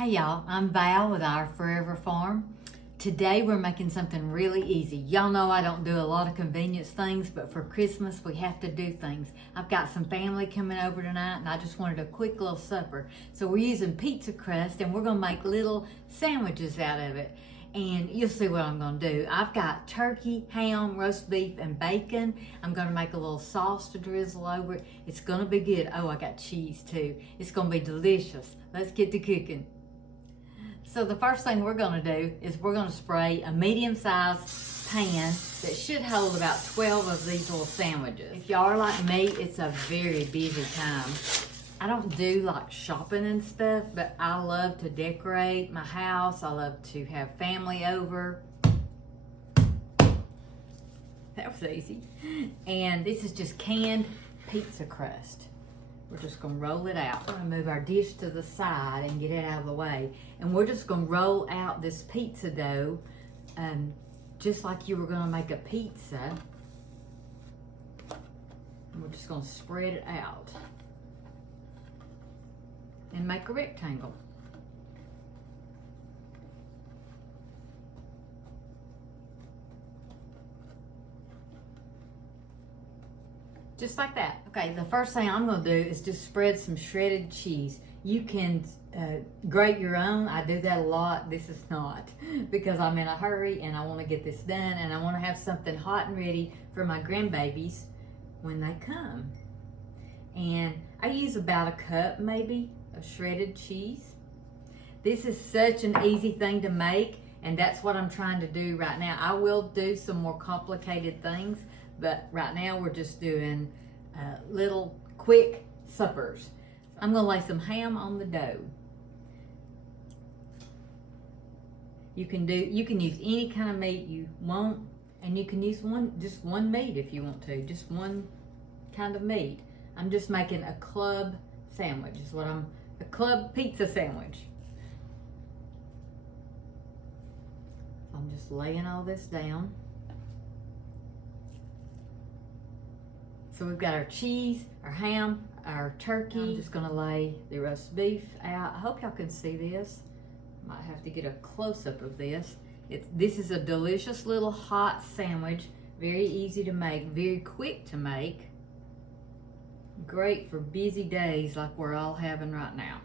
Hey y'all, I'm Val with Our Forever Farm. Today we're making something really easy. Y'all know I don't do a lot of convenience things, but for Christmas we have to do things. I've got some family coming over tonight and I just wanted a quick little supper. So we're using pizza crust and we're gonna make little sandwiches out of it. And you'll see what I'm gonna do. I've got turkey, ham, roast beef, and bacon. I'm gonna make a little sauce to drizzle over it. It's gonna be good. Oh, I got cheese too. It's gonna be delicious. Let's get to cooking. So the first thing we're gonna do is we're gonna spray a medium-sized pan that should hold about 12 of these little sandwiches. If y'all are like me, it's a very busy time. I don't do like shopping and stuff, but I love to decorate my house. I love to have family over. That was easy. And this is just canned pizza crust. We're just gonna roll it out. We're gonna move our dish to the side and get it out of the way. And we're just gonna roll out this pizza dough just like you were gonna make a pizza. And we're just gonna spread it out and make a rectangle. Just like that. Okay, the first thing I'm gonna do is just spread some shredded cheese. You can grate your own. I do that a lot. This is not, because I'm in a hurry and I wanna get this done and I wanna have something hot and ready for my grandbabies when they come. And I use about a cup maybe of shredded cheese. This is such an easy thing to make, and that's what I'm trying to do right now. I will do some more complicated things, but right now we're just doing little quick suppers. I'm gonna lay some ham on the dough. You can use any kind of meat you want, and you can use just one meat if you want to, just one kind of meat. I'm just making a club sandwich, is what a club pizza sandwich. I'm just laying all this down. So we've got our cheese, our ham, our turkey. I'm just gonna lay the roast beef out. I hope y'all can see this. Might have to get a close-up of this. This is a delicious little hot sandwich. Very easy to make, very quick to make. Great for busy days like we're all having right now.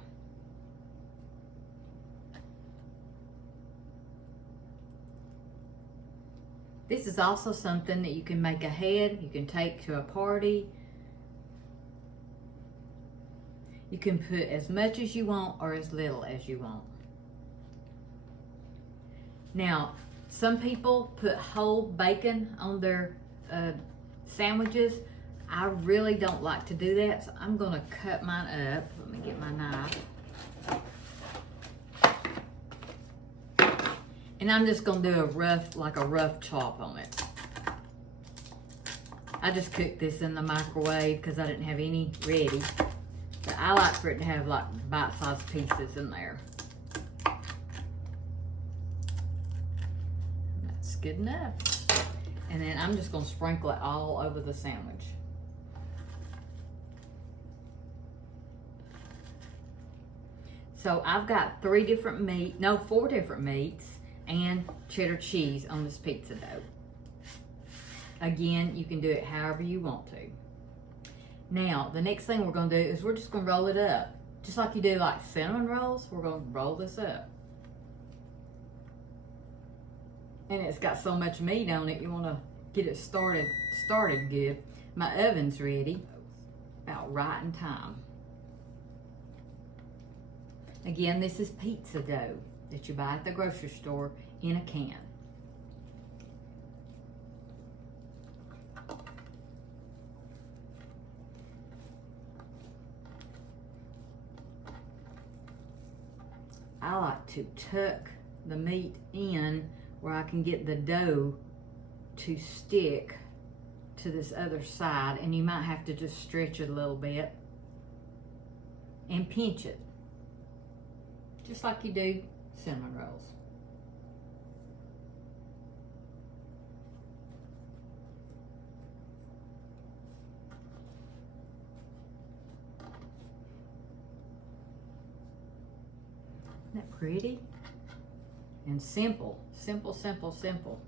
This is also something that you can make ahead. You can take to a party. You can put as much as you want or as little as you want. Now, some people put whole bacon on their sandwiches. I really don't like to do that, so I'm gonna cut mine up. Let me get my knife. And I'm just gonna do a rough chop on it. I just cooked this in the microwave because I didn't have any ready. But I like for it to have like bite-sized pieces in there. That's good enough. And then I'm just gonna sprinkle it all over the sandwich. So I've got 4 different meats and cheddar cheese on this pizza dough. Again, you can do it however you want to. Now, the next thing we're gonna do is we're just gonna roll it up. Just like you do like cinnamon rolls, we're gonna roll this up. And it's got so much meat on it, you wanna get it started good. My oven's ready, about right in time. Again, this is pizza dough that you buy at the grocery store in a can. I like to tuck the meat in where I can get the dough to stick to this other side, and you might have to just stretch it a little bit and pinch it, just like you do cinnamon rolls. Isn't that pretty? And simple, simple, simple, simple.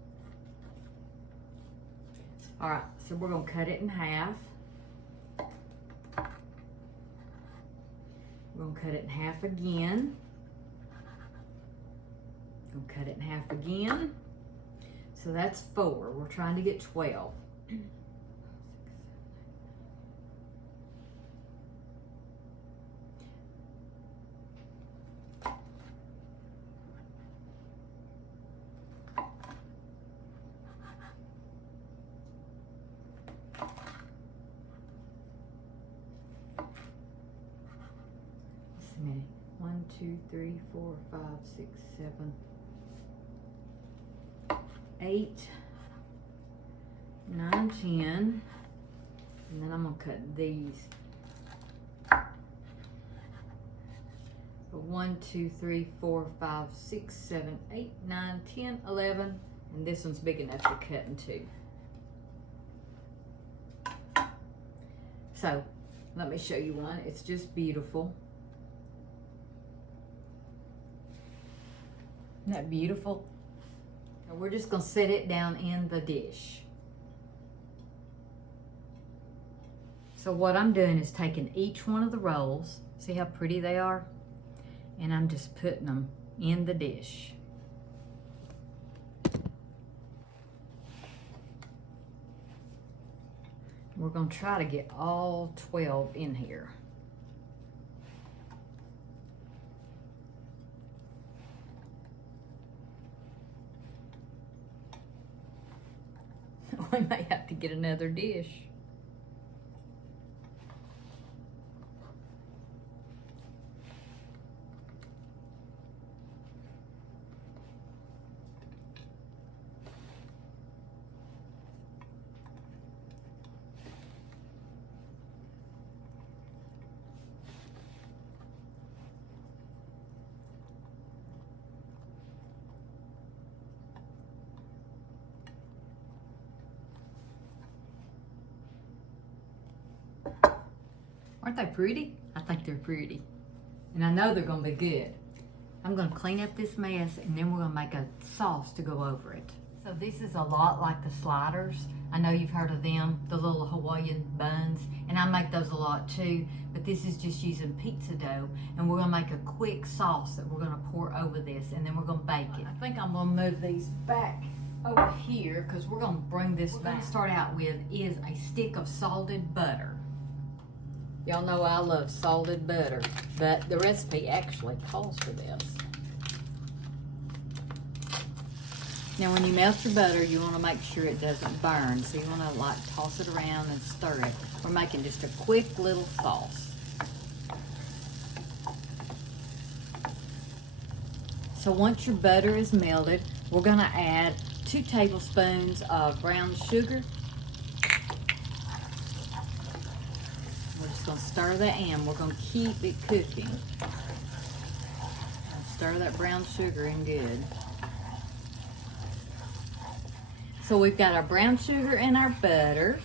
All right, so we're gonna cut it in half. We're gonna cut it in half again. Gonna cut it in half again. So that's 4. We're trying to get 12. Just a minute. 1, 2, 3, 4, 5, 6, 7, 8, 9, 10, and then I'm gonna cut these. 1, 2, 3, 4, 5, 6, 7, 8, 9, 10, 11, and this one's big enough to cut in 2. So let me show you one. It's just beautiful. Isn't that beautiful? And we're just gonna set it down in the dish. So what I'm doing is taking each one of the rolls, see how pretty they are? And I'm just putting them in the dish. We're gonna try to get all 12 in here. We may have to get another dish. Aren't they pretty? I think they're pretty. And I know they're gonna be good. I'm gonna clean up this mess and then we're gonna make a sauce to go over it. So this is a lot like the sliders. I know you've heard of them, the little Hawaiian buns, and I make those a lot too, but this is just using pizza dough, and we're gonna make a quick sauce that we're gonna pour over this, and then we're gonna bake it. I think I'm gonna move these back over here because we're gonna bring this back. What we're gonna start out with is a stick of salted butter. Y'all know I love salted butter, but the recipe actually calls for this. Now when you melt your butter, you want to make sure it doesn't burn, so you want to like toss it around and stir it. We're making just a quick little sauce. So once your butter is melted, we're going to add 2 tablespoons of brown sugar. We're just going to stir that in. We're going to keep it cooking. Stir that brown sugar in good. So we've got our brown sugar and our butter.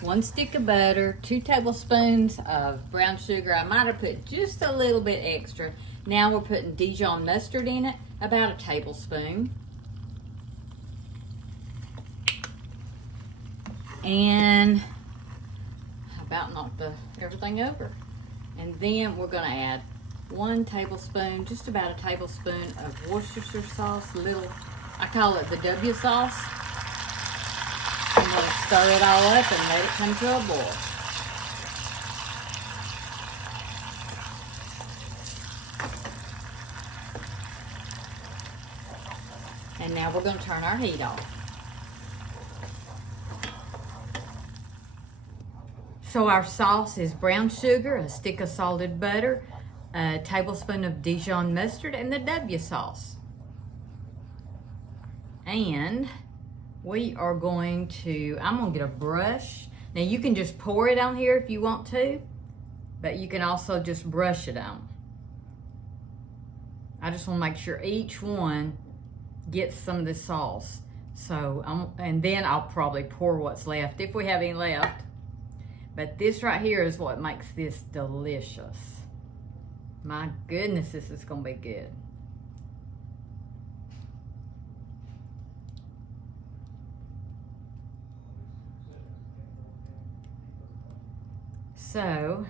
1 stick of butter, 2 tablespoons of brown sugar. I might have put just a little bit extra. Now we're putting Dijon mustard in it, about a tablespoon. And about knocked everything over. And then we're gonna add 1 tablespoon, just about a tablespoon of Worcestershire sauce, I call it the W sauce. I'm going to stir it all up and let it come to a boil. And now we're going to turn our heat off. So our sauce is brown sugar, a stick of salted butter, a tablespoon of Dijon mustard, and the W sauce. And we are going to, I'm going to get a brush. Now you can just pour it on here if you want to, but you can also just brush it on. I just want to make sure each one gets some of this sauce. So, and then I'll probably pour what's left, if we have any left. But this right here is what makes this delicious. My goodness, this is gonna be good. So,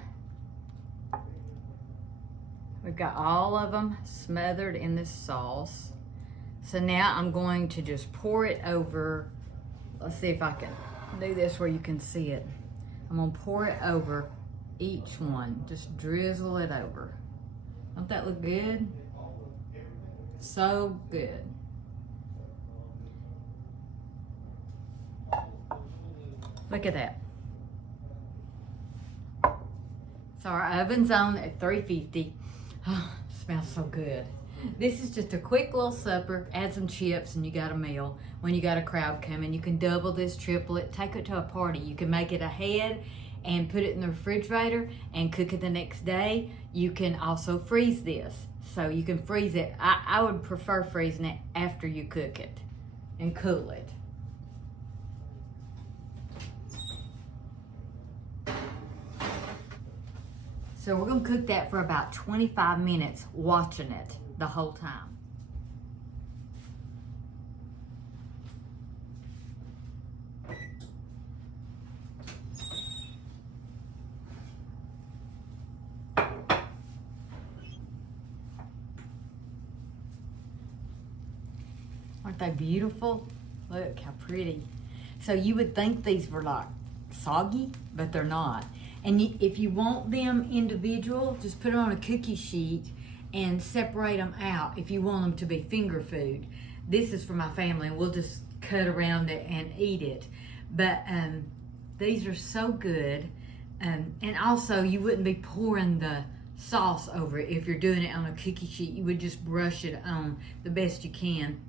we've got all of them smothered in this sauce. So now I'm going to just pour it over. Let's see if I can do this where you can see it. I'm gonna pour it over each one. Just drizzle it over. Don't that look good? So good. Look at that. So our oven's on at 350. Oh, smells so good. This is just a quick little supper. Add some chips and you got a meal. When you got a crowd coming, you can double this, triple it, take it to a party. You can make it ahead and put it in the refrigerator and cook it the next day. You can also freeze this. So you can freeze it. I would prefer freezing it after you cook it and cool it. So we're gonna cook that for about 25 minutes, watching it the whole time. Aren't they beautiful? Look how pretty. So you would think these were like soggy, but they're not. And if you want them individual, just put them on a cookie sheet and separate them out if you want them to be finger food. This is for my family, and we'll just cut around it and eat it. But these are so good. And also, you wouldn't be pouring the sauce over it if you're doing it on a cookie sheet. You would just brush it on the best you can.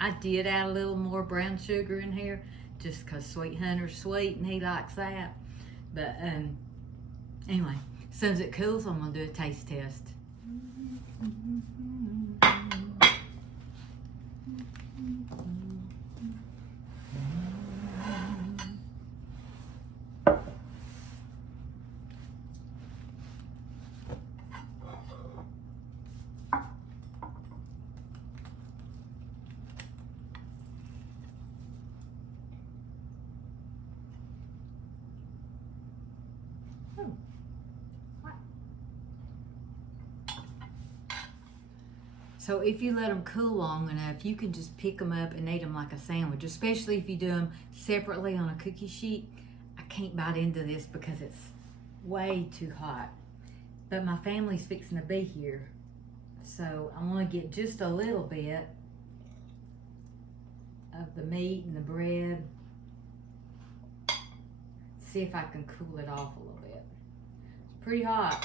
I did add a little more brown sugar in here just because Sweet Hunter's sweet and he likes that. But anyway, as soon as it cools, I'm gonna do a taste test. So if you let them cool long enough, you can just pick them up and eat them like a sandwich, especially if you do them separately on a cookie sheet. I can't bite into this because it's way too hot. But my family's fixing to be here. So I want to get just a little bit of the meat and the bread. See if I can cool it off a little bit. It's pretty hot.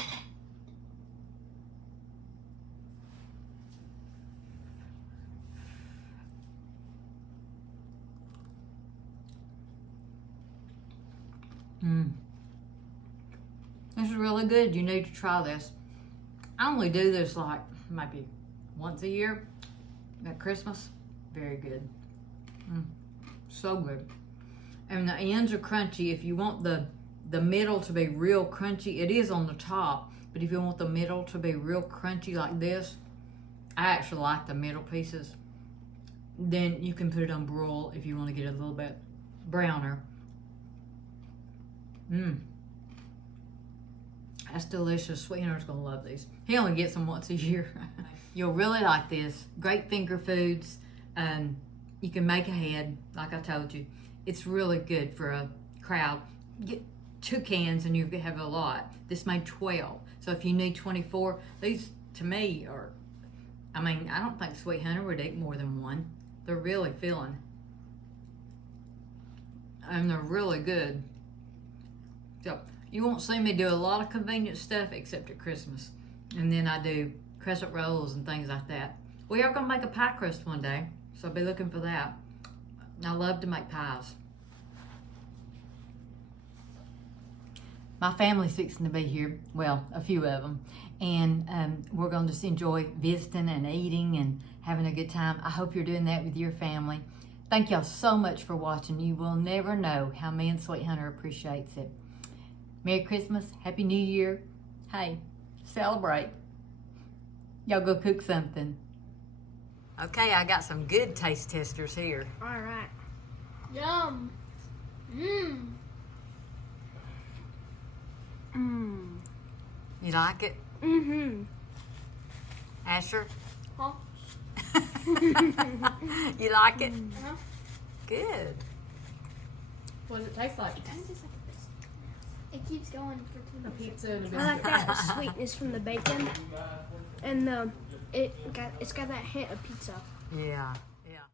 This is really good. You need to try this. I only do this like maybe once a year at Christmas. Very good. So good. And the ends are crunchy. If you want the middle to be real crunchy, it is on the top, but if you want the middle to be real crunchy like this, I actually like the middle pieces, then you can put it on broil if you want to get it a little bit browner. That's delicious. Sweet Hunter's gonna love these. He only gets them once a year. You'll really like this. Great finger foods. You can make ahead, like I told you. It's really good for a crowd. Get 2 cans and you have a lot. This made 12. So if you need 24, these to me are, I mean, I don't think Sweet Hunter would eat more than one. They're really filling. And they're really good. So you won't see me do a lot of convenient stuff except at Christmas. And then I do crescent rolls and things like that. We are gonna make a pie crust one day, so be looking for that. I love to make pies. My family's fixing to be here, well, a few of them, and we're gonna just enjoy visiting and eating and having a good time. I hope you're doing that with your family. Thank y'all so much for watching. You will never know how me and Sweet Hunter appreciates it. Merry Christmas, Happy New Year. Hey, celebrate. Y'all go cook something. Okay, I got some good taste testers here. All right. Yum. Mmm. Mmm. You like it? Mm-hmm. Asher? Huh? You like it? Uh-huh. Good. What does it taste like? It kind of tastes like a biscuit. It keeps going for 2 A minutes. pizza and a I like biscuit. that sweetness from the bacon, and it's got that hint of pizza. Yeah, yeah.